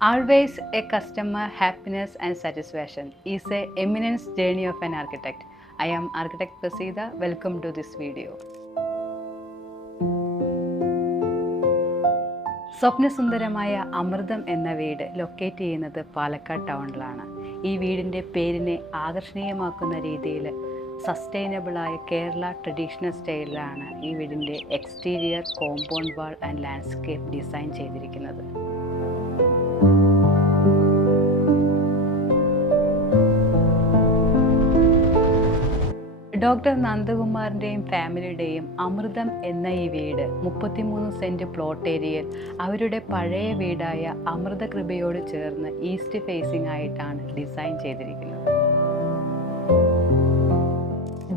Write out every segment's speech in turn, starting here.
Always a customer happiness and satisfaction is a eminence journey of an architect. I am Architect Prasida. Welcome to this video. സ്വപ്നസുന്ദരമായ അമൃതം എന്ന വീട് locate ചെയ്യുന്നത് പാലക്കാട് ടൗണിലാണ്. ഈ വീടിൻ്റെ പേരിനെ ആകർഷണീയമാക്കുന്ന രീതിയിൽ സസ്റ്റൈനബിളായ Kerala traditional സ്റ്റൈലിലാണ് ഈ വീടിൻ്റെ exterior, compound wall and landscape design ചെയ്തിരിക്കുന്നത്. ഡോക്ടർ നന്ദകുമാറിൻ്റെയും ഫാമിലിയുടെയും അമൃതം എന്ന ഈ വീട് 33 സെൻറ്റ് പ്ലോട്ട് ഏരിയയിൽ അവരുടെ പഴയ വീടായ അമൃതകൃപയോട് ചേർന്ന് ഈസ്റ്റ് ഫേസിംഗ് ആയിട്ടാണ് ഡിസൈൻ ചെയ്തിരിക്കുന്നത്.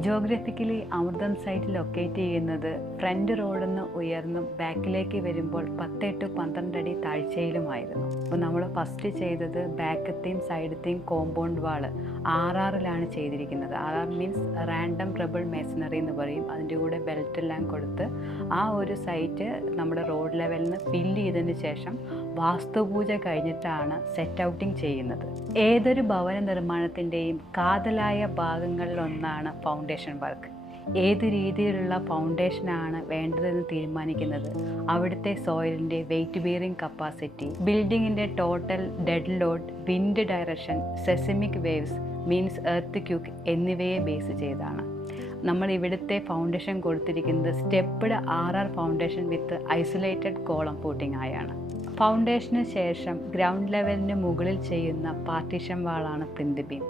ജോഗ്രഫിക്കലി അമൃതം സൈറ്റ് ലൊക്കേറ്റ് ചെയ്യുന്നത് ഫ്രണ്ട് റോഡിൽ നിന്ന് ഉയർന്നും ബാക്കിലേക്ക് വരുമ്പോൾ 10-12 അടി താഴ്ചയിലുമായിരുന്നു. അപ്പോൾ നമ്മൾ ഫസ്റ്റ് ചെയ്തത് ബാക്കത്തെയും സൈഡത്തെയും കോമ്പൗണ്ട് വാള് RRലാണ് ചെയ്തിരിക്കുന്നത്. RR മീൻസ് റാൻഡം റബിൾ മെഷീനറി എന്ന് പറയും. അതിൻ്റെ കൂടെ ബെൽറ്റെല്ലാം കൊടുത്ത് ആ ഒരു സൈറ്റ് നമ്മുടെ റോഡ് ലെവലിൽ നിന്ന് ഫില്ല് ചെയ്തതിന് ശേഷം വാസ്തുപൂജ കഴിഞ്ഞിട്ടാണ് സെറ്റ് ഔട്ടിങ് ചെയ്യുന്നത്. ഏതൊരു ഭവന നിർമ്മാണത്തിൻ്റെയും കാതലായ ഭാഗങ്ങളിലൊന്നാണ് ഫൗണ്ടേഷൻ വർക്ക്. ഏത് രീതിയിലുള്ള ഫൗണ്ടേഷനാണ് വേണ്ടതെന്ന് തീരുമാനിക്കുന്നത് അവിടുത്തെ സോയിലിൻ്റെ വെയ്റ്റ് ബിയറിംഗ് കപ്പാസിറ്റി, ബിൽഡിങ്ങിൻ്റെ total dead load, wind direction, seismic waves means earthquake എന്നിവയെ ബേസ് ചെയ്താണ്. നമ്മൾ ഇവിടുത്തെ ഫൗണ്ടേഷൻ കൊടുത്തിരിക്കുന്നത് stepped RR foundation with isolated column footing ആയാണ്. ഫൗണ്ടേഷന് ശേഷം ഗ്രൗണ്ട് ലെവലിന് മുകളിൽ ചെയ്യുന്ന പാർട്ടീഷൻ വാളാണ് പ്ലിന്ത് ബീം.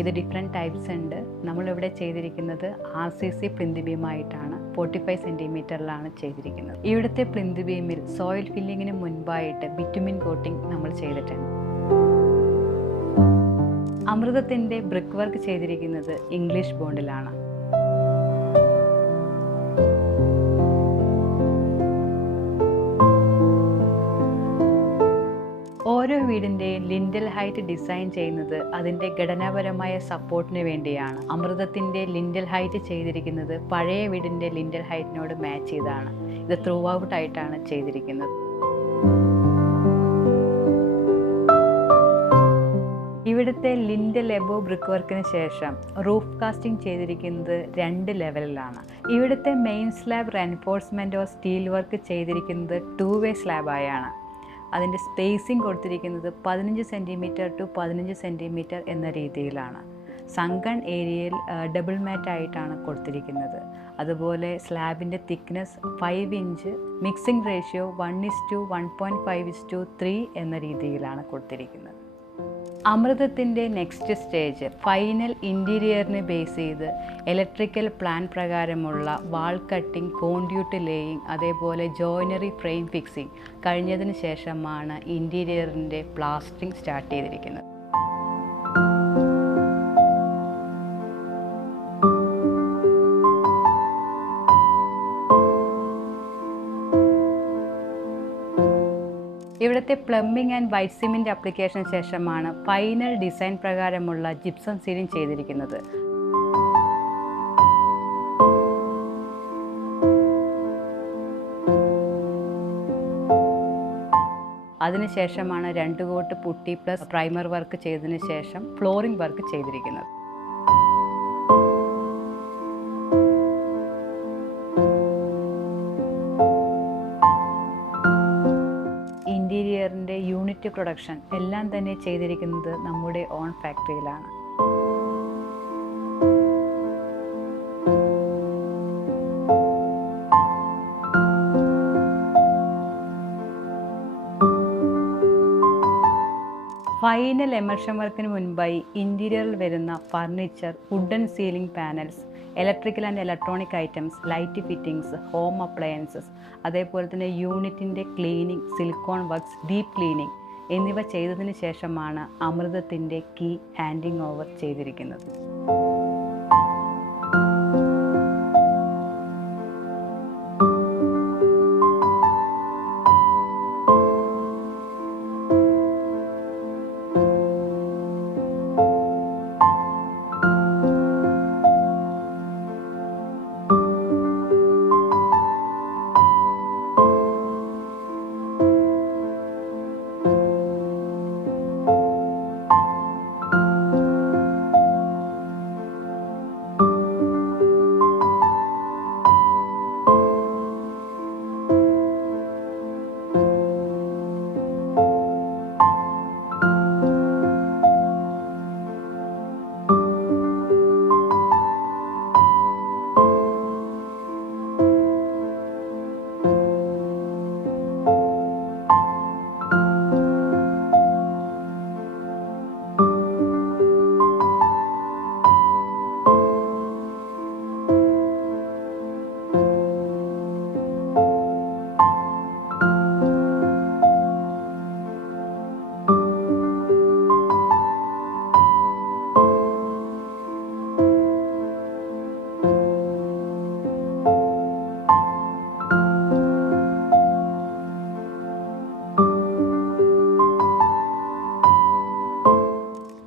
ഇത് ഡിഫറെൻറ്റ് ടൈപ്സ് ഉണ്ട്. നമ്മളിവിടെ ചെയ്തിരിക്കുന്നത് RCC പ്ലിന്ത് ബീമായിട്ടാണ് 45 സെൻറ്റിമീറ്ററിലാണ് ചെയ്തിരിക്കുന്നത്. ഇവിടുത്തെ പ്ലിന്ത് ബീമിൽ സോയിൽ ഫില്ലിങ്ങിന് മുൻപായിട്ട് ബിറ്റുമിൻ കോട്ടിംഗ് നമ്മൾ ചെയ്തിട്ടുണ്ട്. അമൃതത്തിൻ്റെ ബ്രിക്ക് വർക്ക് ചെയ്തിരിക്കുന്നത് ഇംഗ്ലീഷ് ബോണ്ടിലാണ്. ഓരോ വീടിൻ്റെയും ലിൻഡൽ ഹൈറ്റ് ഡിസൈൻ ചെയ്യുന്നത് അതിൻ്റെ ഘടനാപരമായ സപ്പോർട്ടിന് വേണ്ടിയാണ്. അമൃതത്തിൻ്റെ ലിൻഡൽ ഹൈറ്റ് ചെയ്തിരിക്കുന്നത് പഴയ വീടിൻ്റെ ലിൻഡൽ ഹൈറ്റിനോട് മാച്ച് ചെയ്താണ്. ഇത് ത്രൂ ഔട്ടായിട്ടാണ് ചെയ്തിരിക്കുന്നത്. ഇവിടുത്തെ ലിൻഡൽ എബോ ബ്രിക്ക് വർക്കിന് ശേഷം റൂഫ് കാസ്റ്റിംഗ് ചെയ്തിരിക്കുന്നത് 2 ലെവലിലാണ്. ഇവിടുത്തെ മെയിൻ സ്ലാബ് റെൻഫോഴ്സ്മെൻറ്റോ സ്റ്റീൽ വർക്ക് ചെയ്തിരിക്കുന്നത് 2-way സ്ലാബായാണ്. അതിൻ്റെ സ്പേസിംഗ് കൊടുത്തിരിക്കുന്നത് 15 സെൻറ്റിമീറ്റർ ടു 15 സെൻറ്റിമീറ്റർ എന്ന രീതിയിലാണ്. സങ്കൺ ഏരിയയിൽ ഡബിൾ മാറ്റ് ആയിട്ടാണ് കൊടുത്തിരിക്കുന്നത്. അതുപോലെ സ്ലാബിൻ്റെ തിക്നെസ് 5 ഇഞ്ച്, മിക്സിംഗ് റേഷ്യോ 1:1.5:3 എന്ന രീതിയിലാണ് കൊടുത്തിരിക്കുന്നത്. അമൃതത്തിൻ്റെ നെക്സ്റ്റ് സ്റ്റേജ് ഫൈനൽ ഇൻറ്റീരിയറിനെ ബേസ് ചെയ്ത് ഇലക്ട്രിക്കൽ പ്ലാൻ പ്രകാരമുള്ള വാൾ കട്ടിംഗ്, കോൺഡ്യൂട്ട് ലേയിങ്, അതേപോലെ ജോയിനറി ഫ്രെയിം ഫിക്സിംഗ് കഴിഞ്ഞതിന് ശേഷമാണ് ഇൻറ്റീരിയറിൻ്റെ പ്ലാസ്റ്ററിംഗ് സ്റ്റാർട്ട് ചെയ്തിരിക്കുന്നത്. ഇവിടുത്തെ പ്ലംബിംഗ് ആൻഡ് വൈറ്റ് സിമെൻറ്റ് ആപ്ലിക്കേഷന് ശേഷമാണ് ഫൈനൽ ഡിസൈൻ പ്രകാരമുള്ള ജിപ്സം സീലിംഗ് ചെയ്തിരിക്കുന്നത്. അതിനുശേഷമാണ് 2 coat putty plus primer work ചെയ്തതിന് ശേഷം ഫ്ലോറിംഗ് വർക്ക് ചെയ്തിരിക്കുന്നത്. ഇൻറ്റീരിയറിൻ്റെ യൂണിറ്റ് പ്രൊഡക്ഷൻ എല്ലാം തന്നെ ചെയ്തിരിക്കുന്നത് നമ്മുടെ ഓൺ ഫാക്ടറിയിലാണ്. ഫൈനൽ എമർഷൻ വർക്കിന് മുൻപായി ഇൻറ്റീരിയറിൽ വരുന്ന furniture, wooden ceiling panels, electrical and electronic items, light fittings, home appliances, അതേപോലെ തന്നെ യൂണിറ്റിൻ്റെ cleaning, silicone works, deep cleaning എന്നിവ ചെയ്തതിന് ശേഷമാണ് അമൃതത്തിൻ്റെ കീ ഹാൻഡിങ് ഓവർ ചെയ്തിരിക്കുന്നത്.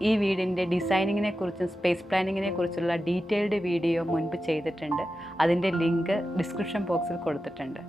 ഈ വീടിൻ്റെ ഡിസൈനിങ്ങിനെ കുറിച്ചും സ്പേസ് പ്ലാനിങ്ങിനെ കുറിച്ചുള്ള ഡീറ്റെയിൽഡ് വീഡിയോ മുൻപ് ചെയ്തിട്ടുണ്ട്. അതിൻ്റെ ലിങ്ക് ഡിസ്ക്രിപ്ഷൻ ബോക്സിൽ കൊടുത്തിട്ടുണ്ട്.